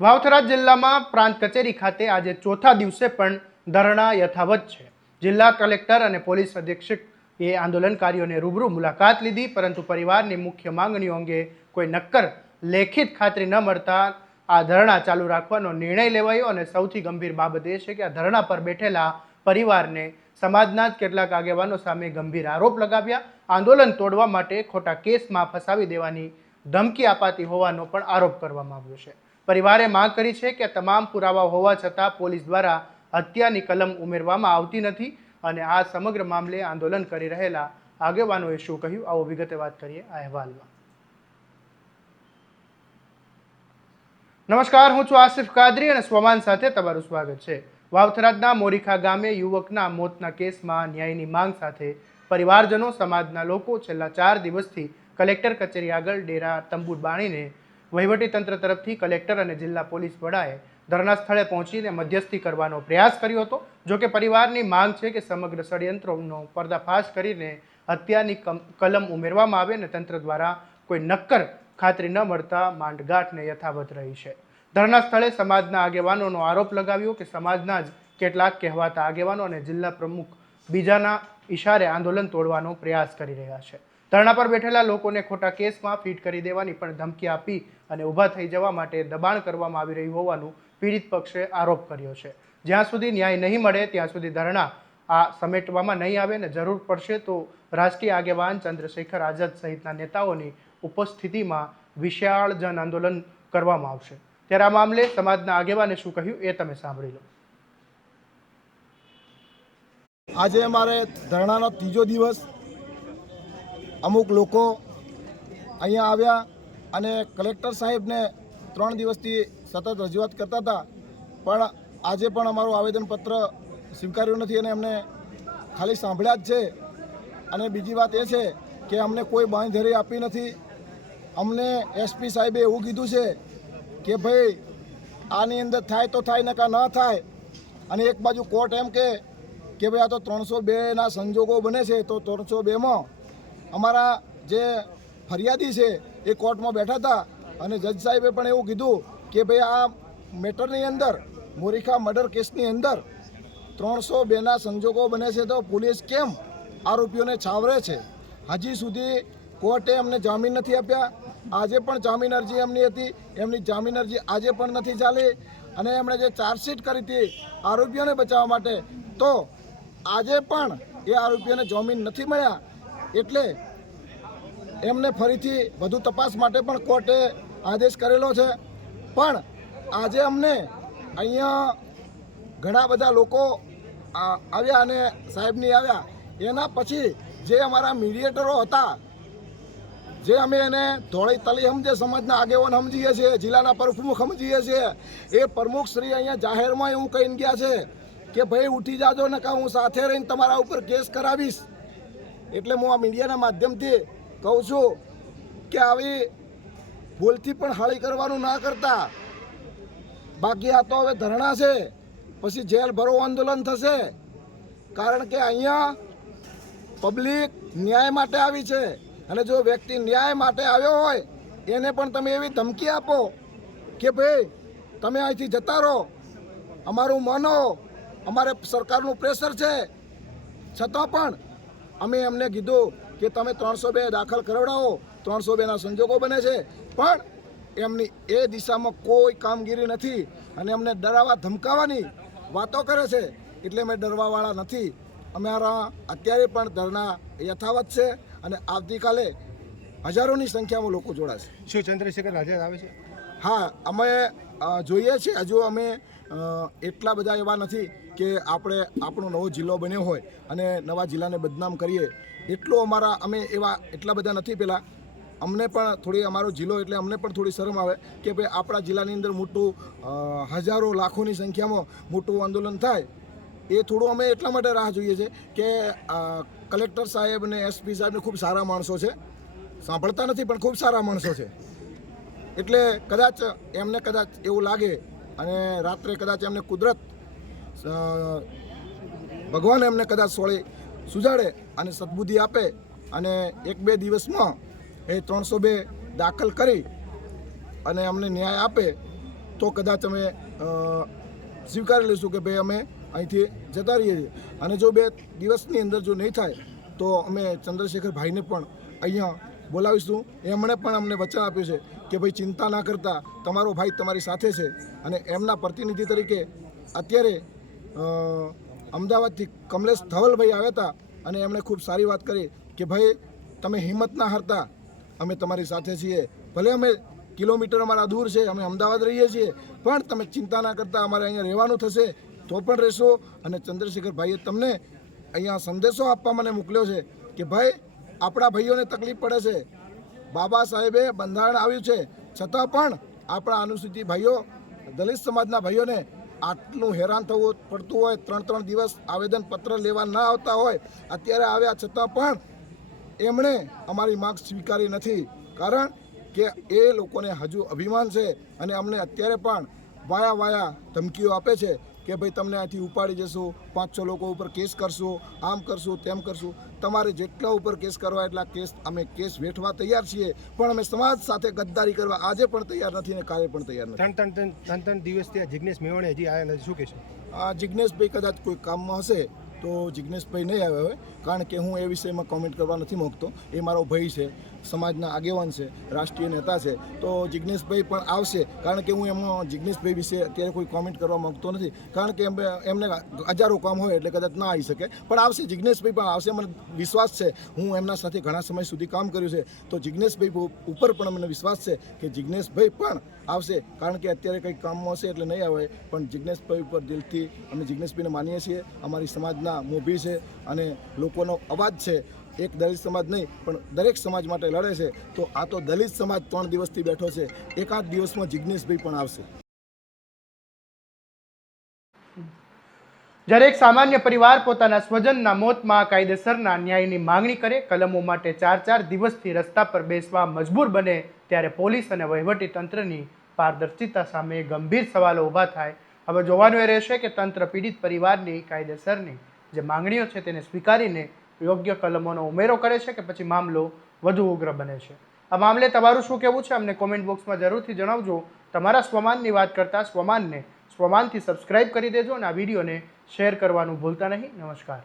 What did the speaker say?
વાવથરા જિલ્લામાં પ્રાંત કચેરી ખાતે આજે ચોથા દિવસે પણ ધરણા યથાવત છે। જિલ્લા કલેક્ટર અને પોલીસ અધિક્ષકે આંદોલનકારીઓને રૂબરૂ મુલાકાત લીધી, પરંતુ પરિવારની મુખ્ય માંગણીઓ અંગે કોઈ નક્કર લેખિત ખાતરી ન મળતા આ ધરણા ચાલુ રાખવાનો નિર્ણય લેવાયો। અને સૌથી ગંભીર બાબત એ છે કે આ ધરણા પર બેઠેલા પરિવારને સમાજના જ કેટલાક આગેવાનો સામે ગંભીર આરોપ લગાવ્યા। આંદોલન તોડવા માટે ખોટા કેસમાં ફસાવી દેવાની ધમકી અપાતી હોવાનો પણ આરોપ કરવામાં આવ્યો છે। પરિવારે માંગ કરી છે કે તમામ પુરાવા હોવા છતાં પોલીસ દ્વારા હત્યાની કલમ ઉમેરવામાં આવતી નથી। અને આ સમગ્ર મામલે આંદોલન કરી રહેલા આગેવાનોએ શું કહ્યું, આવો વિગતે વાત કરીએ આ અહેવાલમાં। નમસ્કાર, હું છું આસિફ કાદરી અને સ્વમાન સાથે તમારું સ્વાગત છે। વાવથરાના મોરીખા ગામે યુવકના મોતના કેસમાં ન્યાયની માંગ સાથે પરિવારજનો સમાજના લોકો છેલ્લા 4 દિવસથી કલેક્ટર કચેરી આગળ ડેરા તંબુ બાંધીને વહીવટીતંત્ર તરફથી કલેક્ટર અને જિલ્લા પોલીસ વડાએ ધરણા સ્થળે પહોંચીને મધ્યસ્થી કરવાનો પ્રયાસ કર્યો હતો। જો કે પરિવારની માંગ છે કે સમગ્ર ષડયંત્રનો પર્દાફાશ કરીને હત્યાની કલમ ઉમેરવામાં આવે અને તંત્ર દ્વારા કોઈ નક્કર ખાતરી ન મળતા માંડગાંઠને યથાવત રહી છે। ધરણા સ્થળે સમાજના આગેવાનોનો આરોપ લગાવ્યો કે સમાજના જ કેટલાક કહેવાતા આગેવાનો અને જિલ્લા પ્રમુખ બીજાના ઇશારે આંદોલન તોડવાનો પ્રયાસ કરી રહ્યા છે। ધરણા પર બેઠેલા લોકોને ખોટા કેસમાં ફીટ કરી દેવાની પણ ધમકી આપી અને ઊભા થઈ જવા માટે દબાણ કરવામાં આવી રહ્યું હોવાનું પીડિત પક્ષે આરોપ કર્યો છે। જ્યાં સુધી ન્યાય નહીં મળે ત્યાં સુધી ધરણા આ સમેટવામાં નહીં આવે અને જરૂર પડશે તો રાષ્ટ્રીય આગેવાન ચંદ્રશેખર આઝાદ સહિતના નેતાઓની ઉપસ્થિતિમાં વિશાળ જન આંદોલન કરવામાં આવશે। ત્યારે આ મામલે સમાજના આગેવાને શું કહ્યું એ તમે સાંભળી લો। આજે અમારે ધરણાનો ત્રીજો દિવસ। અમુક લોકો અહીંયા આવ્યા અને કલેક્ટર સાહેબને 3 દિવસથી સતત રજૂઆત કરતા હતા, પણ આજે પણ અમારું આવેદનપત્ર સ્વીકાર્યું નથી અને અમને ખાલી સાંભળ્યા જ છે। અને બીજી વાત એ છે કે અમને કોઈ બાંયધરી આપી નથી। અમને એસપી સાહેબે એવું કીધું છે કે ભાઈ આની અંદર થાય તો થાય, નકા ન થાય। અને એક બાજુ કોર્ટ એમ કે ભાઈ આ તો 302ના સંજોગો બને છે, તો 302માં અમારા જે ફરિયાદી છે એ કોર્ટમાં બેઠા હતા અને જજ સાહેબે પણ એવું કીધું કે ભાઈ આ મેટરની અંદર મોરીખા મર્ડર કેસની અંદર 302ના સંજોગો બને છે, તો પોલીસ કેમ આરોપીઓને છાવરે છે? હજી સુધી કોર્ટે અમને જામીન નથી આપ્યા। આજે પણ જામીન અરજી એમની હતી, એમની જામીન અરજી આજે પણ નથી ચાલી। અને એમણે જે ચાર્જશીટ કરી હતી આરોપીઓને બચાવવા માટે, તો આજે પણ એ આરોપીઓને જામીન નથી મળ્યા। એટલે એમને ફરીથી વધુ તપાસ માટે પણ કોર્ટે આદેશ કરેલો છે। પણ આજે અમને અહીંયા ઘણા બધા લોકો આવ્યા અને સાહેબની આવ્યા, એના પછી જે અમારા મીડિયેટરો હતા, જે અમે એને ધોળી તલી સમજે સમાજના આગેવાન સમજીએ છીએ, જિલ્લાના પ્રમુખ સમજીએ છીએ, એ પ્રમુખ શ્રી અહીંયા જાહેરમાં એવું કહીને ગયા છે કે ભાઈ ઉઠી જાજો, નકા હું સાથે રહીને તમારા ઉપર કેસ કરાવીશ। એટલે હું આ મીડિયાના માધ્યમથી કહું છું કે આવી ભૂલથી પણ હાળી કરવાનું ના કરતા। બાકી આ તો હવે ધરણા છે, પછી જેલ ભરો આંદોલન થશે। કારણ કે અહીંયા પબ્લિક ન્યાય માટે આવી છે અને જો વ્યક્તિ ન્યાય માટે આવ્યો હોય એને પણ તમે એવી ધમકી આપો કે ભાઈ તમે અહીંથી જતા રહો, અમારું માનો, અમારે સરકારનું પ્રેશર છે, છતાં પણ અમે એમને કીધું કે તમે 302 દાખલ કરાવડાવો, 302ના સંજોગો બને છે, પણ એમની એ દિશામાં કોઈ કામગીરી નથી અને અમને ડરાવવા ધમકાવવાની વાતો કરે છે। એટલે અમે ડરવાવાળા નથી। અમારા અત્યારે પણ ધરણા યથાવત છે અને આવતીકાલે હજારોની સંખ્યામાં લોકો જોડાશે। શું ચંદ્રશેખર આઝાદ આવે છે? હા, અમે જોઈએ છીએ। હજુ અમે એટલા બધા એવા નથી કે આપણે આપણો નવો જિલ્લો બન્યો હોય અને નવા જિલ્લાને બદનામ કરીએ, એટલો અમે એટલા બધા નથી। પહેલાં અમને પણ થોડી અમારો જિલ્લો એટલે અમને પણ થોડી શરમ આવે કે ભાઈ આપણા જિલ્લાની અંદર મોટું હજારો લાખોની સંખ્યામાં મોટું આંદોલન થાય। એ થોડું અમે એટલા માટે રાહ જોઈએ છે કે કલેક્ટર સાહેબ અને એસપી સાહેબને ખૂબ સારા માણસો છે, સાંભળતા નથી પણ ખૂબ સારા માણસો છે। એટલે કદાચ એમને એવું લાગે અને રાત્રે કદાચ એમને કુદરત ભગવાન એમને કદાચ સોળે સુજાડે અને સદબુદ્ધિ આપે અને 1-2 દિવસમાં એ 302 દાખલ કરી અને અમને ન્યાય આપે તો કદાચ અમે સ્વીકારી લઈશું કે ભાઈ અમે અહીંથી જતા રહીએ છીએ. અને જો 2 દિવસની અંદર જો નહીં થાય તો અમે ચંદ્રશેખરભાઈને પણ અહીંયા બોલાવીશું. એમણે પણ અમને વચન આપ્યું છે કે ભાઈ ચિંતા ના કરતા, તમારો ભાઈ તમારી સાથે છે. અને એમના પ્રતિનિધિ તરીકે અત્યારે અમદાવાદથી કમલેશ ધવલભાઈ આવ્યા હતા અને એમણે ખૂબ સારી વાત કરી કે ભાઈ તમે હિંમત ના હારતા, અમે તમારી સાથે છીએ. ભલે અમે કિલોમીટર અમારા દૂર છે, અમે અમદાવાદ રહીએ છીએ, પણ તમે ચિંતા ના કરતા, અમારે અહીંયા રહેવાનું થશે તો પણ રહેશો. અને ચંદ્રશેખરભાઈએ તમને અહીંયા સંદેશો આપવા મને મોકલ્યો છે કે ભાઈ આપણા ભાઈઓને તકલીફ પડે છે, બાબા સાહેબે બંધારણ આવ્યું છે છતાં પણ આપણા અનુસૂચિત ભાઈઓ, દલિત સમાજના ભાઈઓને આટલું હેરાન થવું પડતું હોય, 3 દિવસ આવેદનપત્ર લેવા ના આવતા હોય, અત્યારે આવ્યા છતાં પણ એમણે અમારી માંગ સ્વીકારી નથી. કારણ કે એ લોકોને હજુ અભિમાન છે અને અમને અત્યારે પણ વાયા ધમકીઓ આપે છે કે ભાઈ તમને અહીંથી ઉપાડી જશું, 500 લોકો ઉપર કેસ કરશું, આમ કરશું, તેમ કરશું. તમારે જેટલા ઉપર કેસ કરવા એટલા કેસ, અમે કેસ વેઠવા તૈયાર છીએ, પણ અમે સમાજ સાથે ગદ્દારી કરવા આજે પણ તૈયાર નથી અને કાલે પણ તૈયાર નથી. ત્રણ દિવસથી આ જિગ્નેશ મેવાણી હજી આવ્યા નથી, શું કહેશો? આ જિગ્નેશભાઈ કદાચ કોઈ કામમાં હશે તો જિગ્નેશભાઈ નહીં આવ્યા હોય, કારણ કે હું એ વિષયમાં કોમેન્ટ કરવા નથી માગતો. એ મારો ભાઈ છે, સમાજના આગેવાન છે, રાષ્ટ્રીય નેતા છે. તો જિગ્નેશભાઈ પણ આવશે, કારણ કે હું એમાં જિગ્નેશભાઈ વિશે અત્યારે કોઈ કોમેન્ટ કરવા માગતો નથી, કારણ કે એમને હજારો કામ હોય એટલે કદાચ ના આવી શકે. પણ આવશે, જિગ્નેશભાઈ પણ આવશે, મને વિશ્વાસ છે. હું એમના સાથે ઘણા સમય સુધી કામ કર્યું છે, તો જિગ્નેશભાઈ ઉપર પણ મને વિશ્વાસ છે કે જિગ્નેશભાઈ પણ આવશે. કારણ કે અત્યારે કંઈક કામમાં હશે એટલે નહીં આવે, પણ જિગ્નેશભાઈ ઉપર દિલથી અમે જિગ્નેશભાઈને માનીએ છીએ. અમારી સમાજના મોભી છે અને લોકોનો અવાજ છે. એક દલિત સમાજ નહીં પણ દરેક સમાજ માટે લડે છે. તો આ તો દલિત સમાજ 3 દિવસથી બેઠો છે, એકાદ દિવસમાં જિગ્નેશભાઈ પણ આવશે. જ્યારે એક સામાન્ય પરિવાર પોતાના સ્વજનના મોતમાં કાયદેસરના ન્યાયની માંગણી કરે, કલમો માટે 4 દિવસથી રસ્તા પર બેસવા મજબૂર બને, ત્યારે પોલીસ અને વહીવટી તંત્રની પારદર્શિતા સામે ગંભીર સવાલો ઊભા થાય. હવે જોવાનું એ રહેશે કે તંત્ર પીડિત પરિવારની કાયદેસરની જે માંગણીઓ છે તેને સ્વીકારીને યોગ્ય કલમોનો ઉમેરો કરે છે કે પછી મામલો વધુ ઉગ્ર બને છે. આ મામલે તમારું શું કહેવું છે અમને કોમેન્ટ બોક્સમાં જરૂરથી જણાવજો. તમારા સ્વમાનની વાત કરતાં સ્વમાનથી સબસ્ક્રાઇબ કરી દેજો અને આ વિડીયોને શેર કરવાનું ભૂલતા નહીં. નમસ્કાર.